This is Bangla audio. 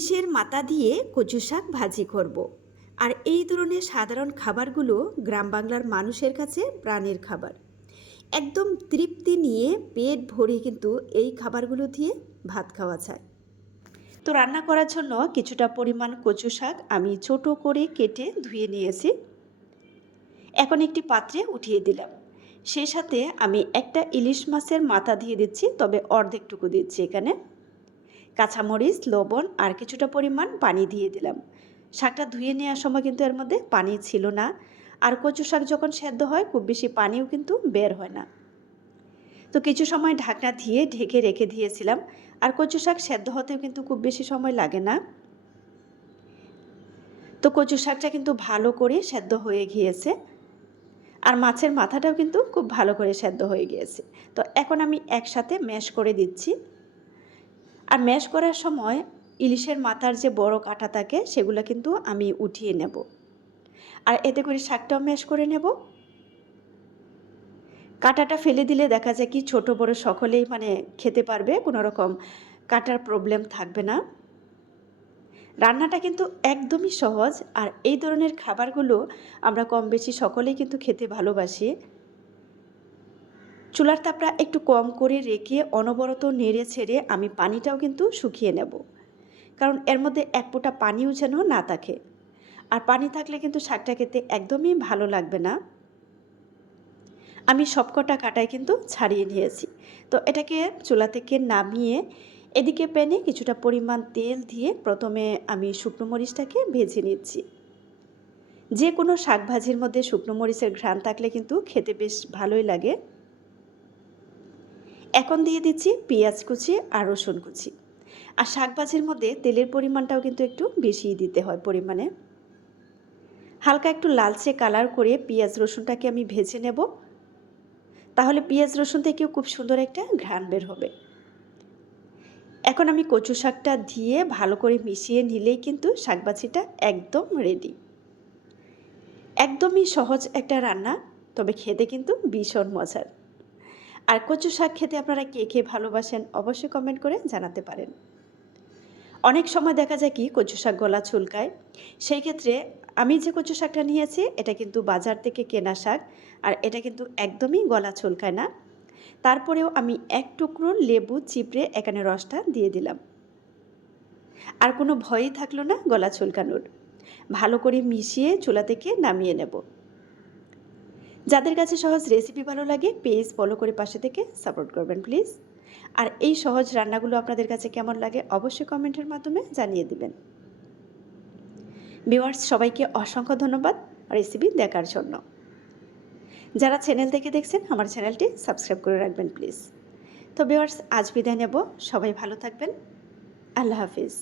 ইলিশের মাথা দিয়ে কচু শাক ভাজি করব। আর এই ধরনের সাধারণ খাবারগুলো গ্রাম বাংলার মানুষের কাছে প্রাণের খাবার। একদম তৃপ্তি নিয়ে পেট ভরে কিন্তু এই খাবারগুলো দিয়ে ভাত খাওয়া যায়। তো রান্না করার জন্য কিছুটা পরিমাণ কচু শাক আমি ছোট করে কেটে ধুয়ে নিয়েছি। এখন একটি পাত্রে উঠিয়ে দিলাম। সেই সাথে আমি একটা ইলিশ মাছের মাথা দিয়ে দিচ্ছি, তবে অর্ধেকটুকু দিচ্ছি এখানে। কাঁচামরিচ, লবণ আর কিছুটা পরিমাণ পানি দিয়ে দিলাম। শাকটা ধুয়ে নেওয়ার সময় কিন্তু এর মধ্যে পানি ছিল না। আর কচু শাক যখন সেদ্ধ হয়, খুব বেশি পানিও কিন্তু বের হয় না। তো কিছু সময় ঢাকনা দিয়ে ঢেকে রেখে দিয়েছিলাম। আর কচু শাক সেদ্ধ হতেও কিন্তু খুব বেশি সময় লাগে না। তো কচু শাকটা কিন্তু ভালো করে সেদ্ধ হয়ে গিয়েছে। আর মাছের মাথাটাও কিন্তু খুব ভালো করে সেদ্ধ হয়ে গিয়েছে। তো এখন আমি একসাথে ম্যাশ করে দিচ্ছি। আর ম্যাশ করার সময় ইলিশের মাথার যে বড় কাঁটা থাকে, সেগুলো কিন্তু আমি উঠিয়ে নেব। আর এতে করে শাকটাও ম্যাশ করে নেব। কাঁটাটা ফেলে দিলে দেখা যায় কি, ছোট, বড় সকলেই মানে খেতে পারবে, কোনো রকম কাটার প্রবলেম থাকবে না। রান্নাটা কিন্তু একদমই সহজ, আর এই ধরনের খাবারগুলো আমরা কম বেশি সকলেই কিন্তু খেতে ভালোবাসি। চুলার তাপটা একটু কম করে রেখে অনবরত নেড়ে ছেড়ে আমি পানিটাও কিন্তু শুকিয়ে নেব। কারণ এর মধ্যে এক ফোঁটা পানিও যেন না থাকে। আর পানি থাকলে কিন্তু শাকটা খেতে একদমই ভালো লাগবে না। আমি সবকটা কাটাই কিন্তু ছাড়িয়ে নিয়েছি। তো এটাকে চুলা থেকে নামিয়ে এদিকে প্যানে কিছুটা পরিমাণ তেল দিয়ে প্রথমে আমি শুকনো মরিচটাকে ভেজে নিচ্ছি। যে কোনো শাক ভাজির মধ্যে শুকনো মরিচের ঘ্রাণ থাকলে কিন্তু খেতে বেশ ভালোই লাগে। এখন দিয়ে দিচ্ছি পেঁয়াজ কুচি আর রসুন কুচি। আর শাক ভাজির মধ্যে তেলের পরিমাণটাও কিন্তু একটু বেশিই দিতে হয় পরিমাণে। হালকা একটু লালচে কালার করে পেঁয়াজ রসুনটাকে আমি ভেজে নেব। তাহলে পেঁয়াজ রসুন থেকেও খুব সুন্দর একটা ঘ্রাণ বের হবে। এখন আমি কচু শাকটা দিয়ে ভালো করে মিশিয়ে নিলেই কিন্তু শাকবাজিটা একদম রেডি একদমই সহজ একটা রান্না, তবে খেতে কিন্তু ভীষণ মজার। আর কচু শাক খেতে আপনারা কে কে ভালোবাসেন অবশ্যই কমেন্ট করে জানাতে পারেন। অনেক সময় দেখা যায় কি কচু শাক গলা চুলকায়। সেই ক্ষেত্রে আমি যে কচু শাকটা নিয়েছি, এটা কিন্তু বাজার থেকে কেনা শাক আর এটা কিন্তু একদমই গলা চুলকায় না। তারপরেও আমি এক টুকরো লেবু চিপড়ে এখানে রসটা দিয়ে দিলাম। আর কোনো ভয়ই থাকল না গলা চুলকানোর। ভালো করে মিশিয়ে চুলা থেকে নামিয়ে নেব। যাদের কাছে সহজ রেসিপি ভালো লাগে পেজ ফলো করে পাশে থেকে সাপোর্ট করবেন প্লিজ আর এই সহজ রান্নাগুলো আপনাদের কাছে কেমন লাগে, অবশ্যই কমেন্টের মাধ্যমে জানিয়ে দিবেন। ভিউয়ার্স সবাইকে অসংখ্য ধন্যবাদ রেসিপি দেখার জন্য। যারা চ্যানেল থেকে দেখছেন, আমার চ্যানেলটি সাবস্ক্রাইব করে রাখবেন প্লিজ তো ভিউয়ার্স আজ বিদায় নেব। সবাই ভালো থাকবেন। আল্লাহ হাফিজ।